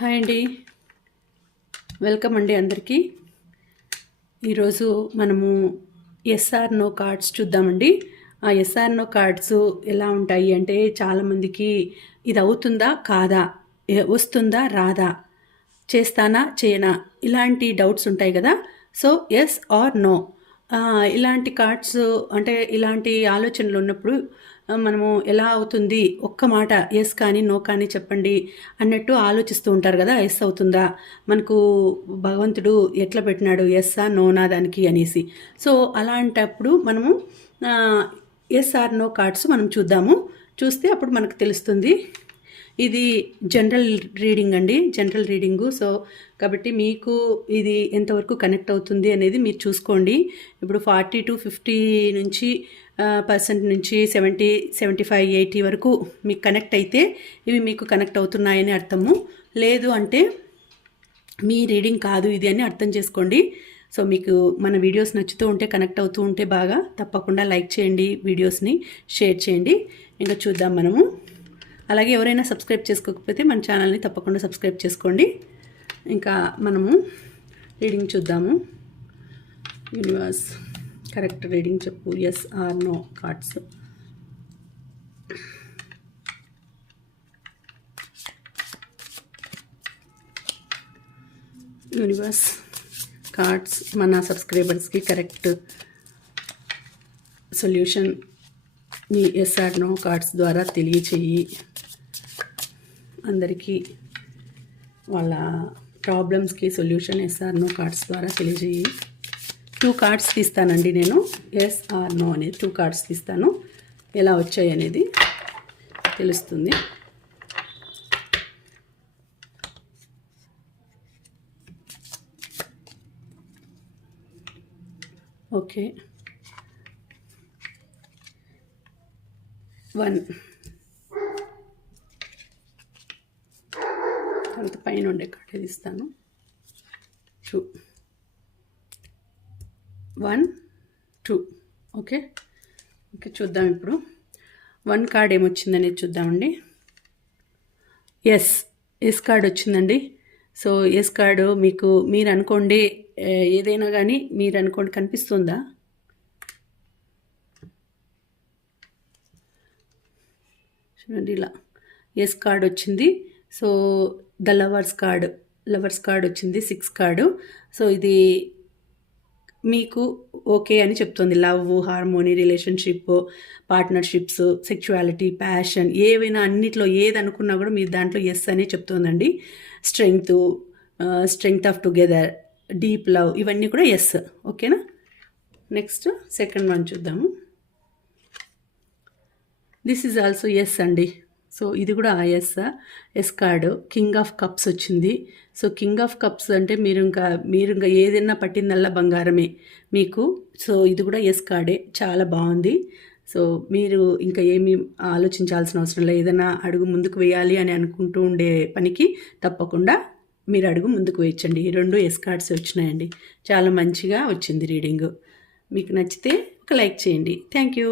Hi అండి, welcome అండి అందరికీ. ఈరోజు మనము ఎస్ఆర్ నో కార్డ్స్ చూద్దామండి. ఆ ఎస్ఆర్ నో కార్డ్స్ ఎలా ఉంటాయి అంటే చాలామందికి ఇది అవుతుందా కాదా, వస్తుందా రాదా, చేస్తానా చేయనా, ఇలాంటి డౌట్స్ ఉంటాయి కదా. సో ఎస్ ఆర్ నో ఇలాంటి కార్డ్స్ అంటే ఇలాంటి ఆలోచనలు ఉన్నప్పుడు మనము ఎలా అవుతుంది, ఒక్క మాట ఎస్ కానీ నో కానీ చెప్పండి అన్నట్టు ఆలోచిస్తూ ఉంటారు కదా. ఎస్ అవుతుందా, మనకు భగవంతుడు ఎట్లా పెట్టినాడు ఎస్సా నోనా దానికి అనేసి. సో అలాంటప్పుడు మనము ఎస్ ఆర్ నో కార్డ్స్ మనం చూద్దాము. చూస్తే అప్పుడు మనకు తెలుస్తుంది. ఇది జనరల్ రీడింగ్ అండి, జనరల్ రీడింగు. సో కాబట్టి మీకు ఇది ఎంతవరకు కనెక్ట్ అవుతుంది అనేది మీరు చూసుకోండి. ఇప్పుడు 40 to 50 నుంచి % నుంచి 70, 75, 80 వరకు మీకు కనెక్ట్ అయితే ఇవి మీకు కనెక్ట్ అవుతున్నాయని అర్థము. లేదు అంటే మీ రీడింగ్ కాదు ఇది అని అర్థం చేసుకోండి. సో మీకు మన వీడియోస్ నచ్చుతూ ఉంటే, కనెక్ట్ అవుతూ ఉంటే బాగా తప్పకుండా లైక్ చేయండి, వీడియోస్ని షేర్ చేయండి. ఇంకా చూద్దాం మనము. అలాగే ఎవరైనా సబ్స్క్రైబ్ చేసుకోకపోతే మన ఛానల్ని తప్పకుండా సబ్స్క్రైబ్ చేసుకోండి. ఇంకా మనము రీడింగ్ చూద్దాము. యూనివర్స్ కరెక్ట్ రీడింగ్ చెప్పు, yes or no cards. Universe cards మన సబ్స్క్రైబర్స్కి కరెక్ట్ సొల్యూషన్ మీ ఎస్ ఆర్ నో కార్డ్స్ ద్వారా తెలియచేయి. అందరికీ వాళ్ళ ప్రాబ్లమ్స్కి solution yes or no cards ద్వారా తెలియజేయి. 2 కార్డ్స్ తీస్తానండి నేను. ఎస్ ఆర్ నో అనేది 2 కార్డ్స్ తీస్తాను. ఎలా వచ్చాయి అనేది తెలుస్తుంది. ఓకే, 1 తర్వాత పైన ఉండే కార్డు తీస్తాను. 2 1 2. ఓకే ఓకే, చూద్దాం ఇప్పుడు 1 కార్డ్ ఏమొచ్చిందనేది చూద్దామండి. ఎస్ కార్డ్ వచ్చిందండి. సో ఎస్ కార్డు మీకు మీరు అనుకోండి, ఏదైనా కానీ మీరు అనుకోండి, కనిపిస్తుందా? చూడండి, ఇలా ఎస్ కార్డ్ వచ్చింది. సో ద లవర్స్ కార్డ్ వచ్చింది, 6 కార్డు. సో ఇది మీకు ఓకే అని చెప్తుంది. Love, harmony, relationship, partnerships, sexuality, passion, ఏవైనా అన్నిట్లో ఏది అనుకున్నా కూడా మీరు దాంట్లో ఎస్ అని చెప్తుందండి. Strength of together, deep love, ఇవన్నీ కూడా ఎస్. ఓకేనా. నెక్స్ట్ సెకండ్ వన్ చూద్దాము. దిస్ ఈజ్ ఆల్సో ఎస్ అండి. సో ఇది కూడా yes card. King of cups వచ్చింది. సో కింగ్ ఆఫ్ కప్స్ అంటే మీరు ఇంకా ఏదైనా పట్టిందల్లా బంగారమే మీకు. సో ఇది కూడా ఎస్ కార్డే, చాలా బాగుంది. సో మీరు ఇంకా ఏమీ ఆలోచించాల్సిన అవసరం లేదు. ఏదైనా అడుగు ముందుకు వేయాలి అని అనుకుంటూ ఉండే పనికి తప్పకుండా మీరు అడుగు ముందుకు వేయించండి. ఈ 2 ఎస్ కార్డ్స్ వచ్చినాయండి. చాలా మంచిగా వచ్చింది రీడింగు. మీకు నచ్చితే ఒక లైక్ చేయండి. Thank you.